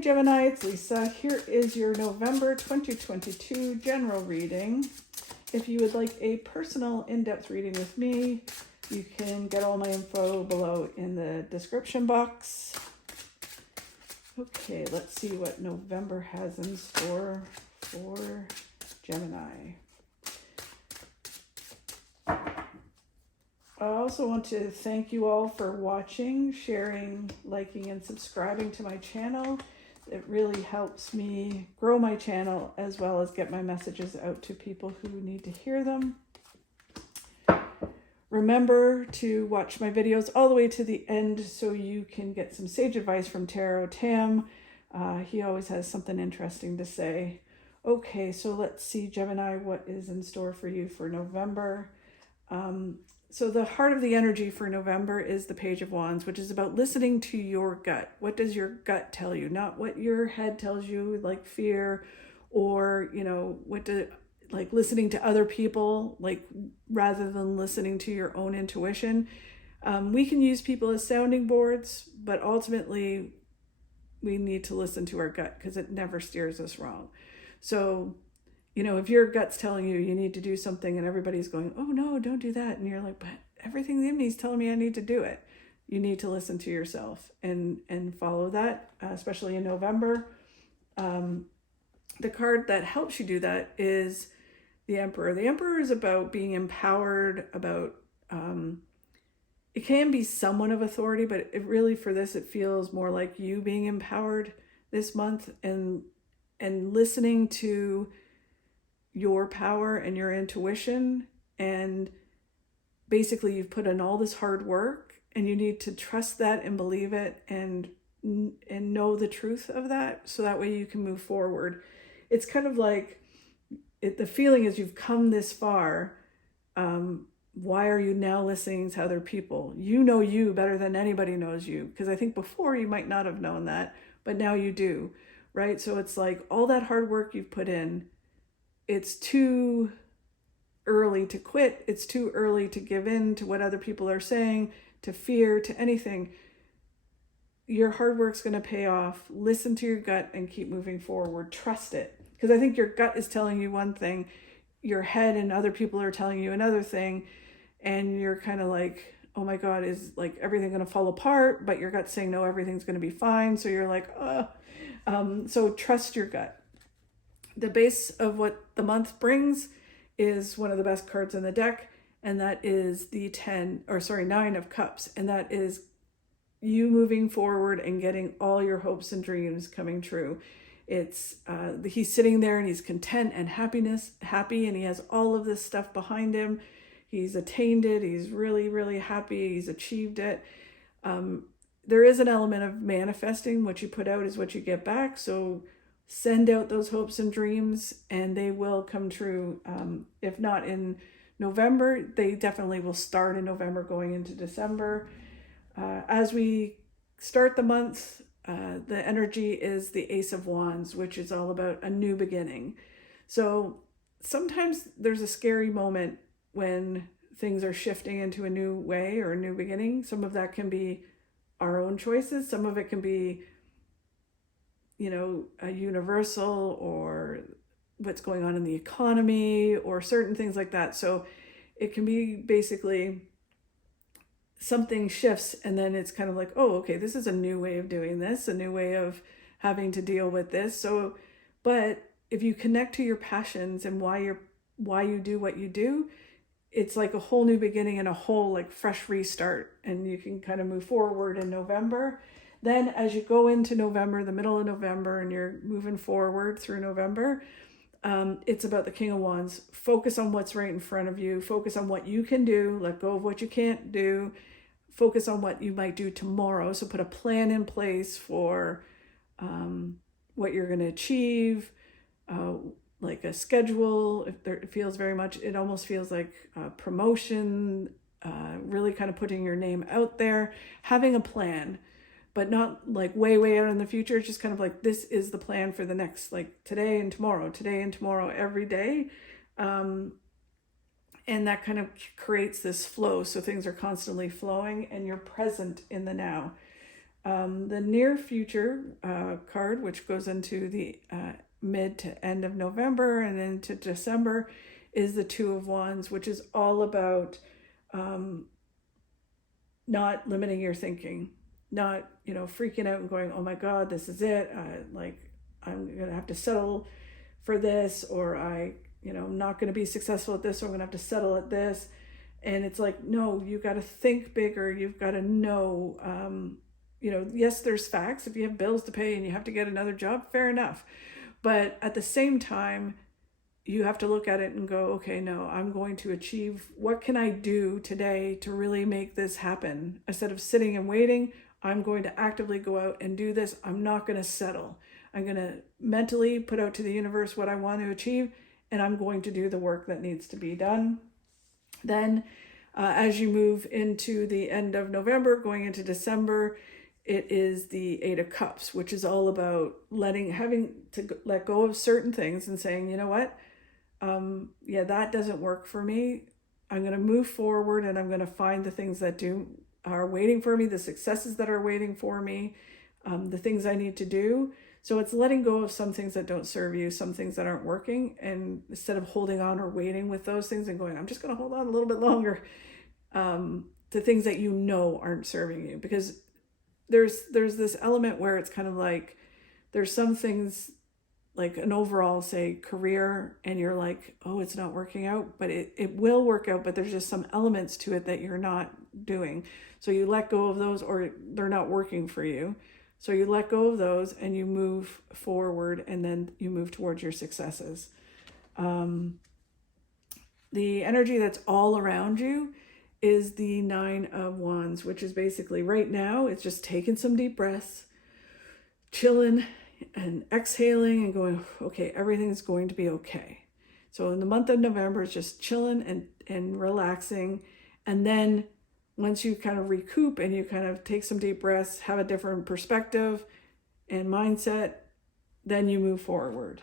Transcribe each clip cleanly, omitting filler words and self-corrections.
Gemini, it's Lisa. Here is your November 2022 general reading. If you would like a personal in-depth reading with me, you can get all my info below in the description box. Okay, let's see what November has in store for Gemini. I also want to thank you all for watching, sharing, liking, and subscribing to my channel. It really helps me grow my channel as well as get my messages out to people who need to hear them. Remember to watch my videos all the way to the end so you can get some sage advice from Tarot Tam. He always has something interesting to say. Okay, so let's see, Gemini, what is in store for you for November. So the heart of the energy for November is the Page of Wands, which is about listening to your gut. What does your gut tell you? Not what your head tells you, like fear, or, like listening to other people, like rather than listening to your own intuition. We can use people as sounding boards, but ultimately we need to listen to our gut because it never steers us wrong. So if your gut's telling you you need to do something and everybody's going, oh no, don't do that. And you're like, but everything in me is telling me I need to do it. You need to listen to yourself and follow that, especially in November. The card that helps you do that is the Emperor. The Emperor is about being empowered, about, it can be somewhat of authority, but it really, for this, it feels more like you being empowered this month and listening to your power and your intuition, and basically you've put in all this hard work and you need to trust that and believe it and know the truth of that so that way you can move forward. It's kind of like the feeling is you've come this far. Why are you now listening to other people? You know you better than anybody knows you, because I think before you might not have known that, but now you do, right? So it's like all that hard work you've put in, it's too early to quit. It's too early to give in to what other people are saying, to fear, to anything. Your hard work's going to pay off. Listen to your gut and keep moving forward. Trust it. Because I think your gut is telling you one thing, your head and other people are telling you another thing, and you're kind of like, oh my God, is like everything going to fall apart? But your gut's saying, no, everything's going to be fine. So you're like, so trust your gut. The base of what the month brings is one of the best cards in the deck, and that is the 9 of Cups, and that is you moving forward and getting all your hopes and dreams coming true. It's he's sitting there and he's content and happy, and he has all of this stuff behind him. He's attained it. He's really, really happy. He's achieved it. There is an element of manifesting. What you put out is what you get back. So send out those hopes and dreams and they will come true. If not in November, they definitely will start in November going into December. As we start the month, the energy is the Ace of Wands, which is all about a new beginning. So sometimes there's a scary moment when things are shifting into a new way or a new beginning. Some of that can be our own choices. Some of it can be a universal, or what's going on in the economy or certain things like that. So it can be basically something shifts and then it's kind of like, oh, okay, this is a new way of doing this, a new way of having to deal with this. So, but if you connect to your passions and why you do what you do, it's like a whole new beginning and a whole like fresh restart, and you can kind of move forward in November. Then as you go into November, the middle of November, and you're moving forward through November, it's about the King of Wands. Focus on what's right in front of you. Focus on what you can do. Let go of what you can't do. Focus on what you might do tomorrow. So put a plan in place for what you're going to achieve, like a schedule. It almost feels like promotion, really kind of putting your name out there, having a plan. But not like way out in the future. It's just kind of like, this is the plan for the next, like today and tomorrow, every day. And that kind of creates this flow. So things are constantly flowing and you're present in the now. The near future card, which goes into the mid to end of November and into December, is the Two of Wands, which is all about not limiting your thinking, not, freaking out and going, oh my God, this is it. I'm going to have to settle for this, or I'm not going to be successful at this, or I'm going to have to settle at this. And it's like, no, you got to think bigger. You've got to know, yes, there's facts. If you have bills to pay and you have to get another job, fair enough. But at the same time, you have to look at it and go, okay, no, I'm going to achieve, what can I do today to really make this happen? Instead of sitting and waiting, I'm going to actively go out and do this. I'm not going to settle. I'm going to mentally put out to the universe what I want to achieve, and I'm going to do the work that needs to be done. Then as you move into the end of November, going into December, it is the Eight of Cups, which is all about having to let go of certain things and saying, you know what? That doesn't work for me. I'm going to move forward, and I'm going to find the things that are waiting for me, the successes that are waiting for me, the things I need to do. So it's letting go of some things that don't serve you, some things that aren't working. And instead of holding on or waiting with those things and going, I'm just going to hold on a little bit longer, to things that aren't serving you. Because there's this element where it's kind of like, there's some things like an overall, say, career, and you're like, oh, it's not working out, but it will work out, but there's just some elements to it that you're not doing. So you let go of those, or they're not working for you. So you let go of those and you move forward, and then you move towards your successes. The energy that's all around you is the Nine of Wands, which is basically right now, it's just taking some deep breaths, chilling and exhaling and going, okay, everything's going to be okay. So in the month of November, it's just chilling and relaxing. And then once you kind of recoup and you kind of take some deep breaths, have a different perspective and mindset, then you move forward.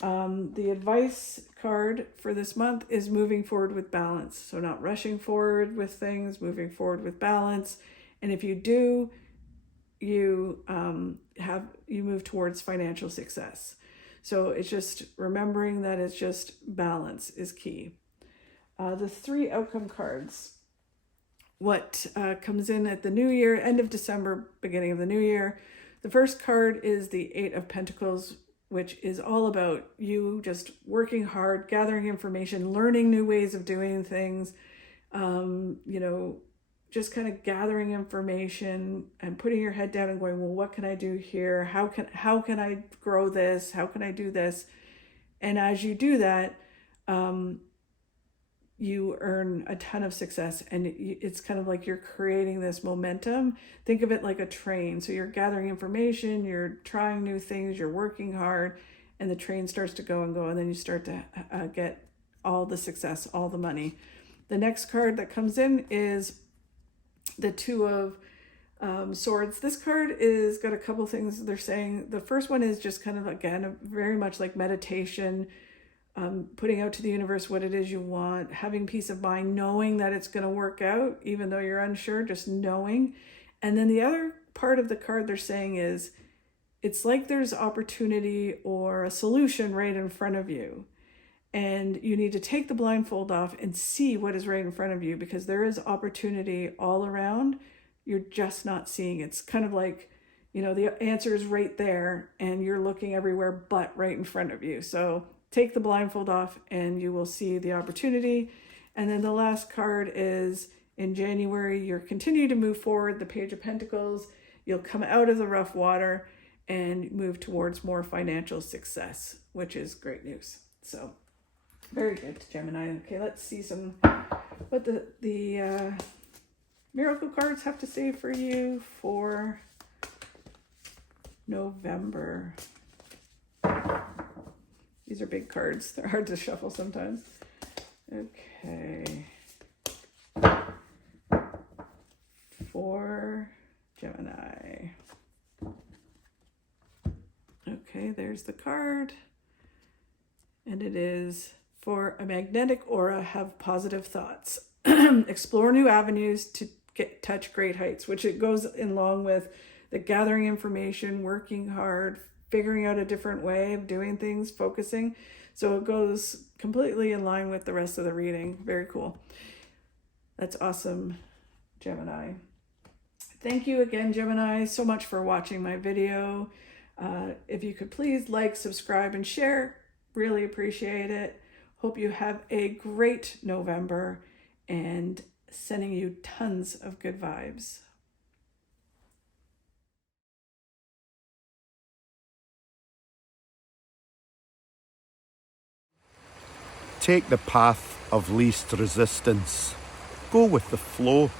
The advice card for this month is moving forward with balance. So not rushing forward with things, moving forward with balance. And if you do, you move towards financial success. So it's just remembering that it's just balance is key. The three outcome cards. What comes in at the new year, end of December, beginning of the new year. The first card is the Eight of Pentacles, which is all about you just working hard, gathering information, learning new ways of doing things, just kind of gathering information and putting your head down and going, well, what can I do here? How can I grow this? How can I do this? And as you do that, you earn a ton of success, and it's kind of like you're creating this momentum. Think of it like a train. So you're gathering information, you're trying new things, you're working hard, and the train starts to go, and then you start to get all the success, all the money. The next card that comes in is the Two of Swords. This card is got a couple things they're saying. The first one is just kind of, again, very much like meditation, putting out to the universe what it is you want, having peace of mind, knowing that it's going to work out, even though you're unsure, just knowing. And then the other part of the card they're saying is, it's like there's opportunity or a solution right in front of you. And you need to take the blindfold off and see what is right in front of you, because there is opportunity all around. You're just not seeing it. It's kind of like, the answer is right there and you're looking everywhere but right in front of you. So take the blindfold off and you will see the opportunity. And then the last card is, in January, you'll continue to move forward, the Page of Pentacles. You'll come out of the rough water and move towards more financial success, which is great news. So very good, Gemini. Okay, let's see what the miracle cards have to say for you for November. These are big cards. They're hard to shuffle sometimes. Okay. For Gemini. Okay, there's the card. And it is, for a magnetic aura, have positive thoughts. Explore new avenues to touch great heights, which it goes along with the gathering information, working hard, figuring out a different way of doing things, focusing. So it goes completely in line with the rest of the reading. Very cool. That's awesome, Gemini. Thank you again, Gemini, so much for watching my video. If you could please like, subscribe, and share, really appreciate it. Hope you have a great November, and sending you tons of good vibes. Take the path of least resistance. Go with the flow.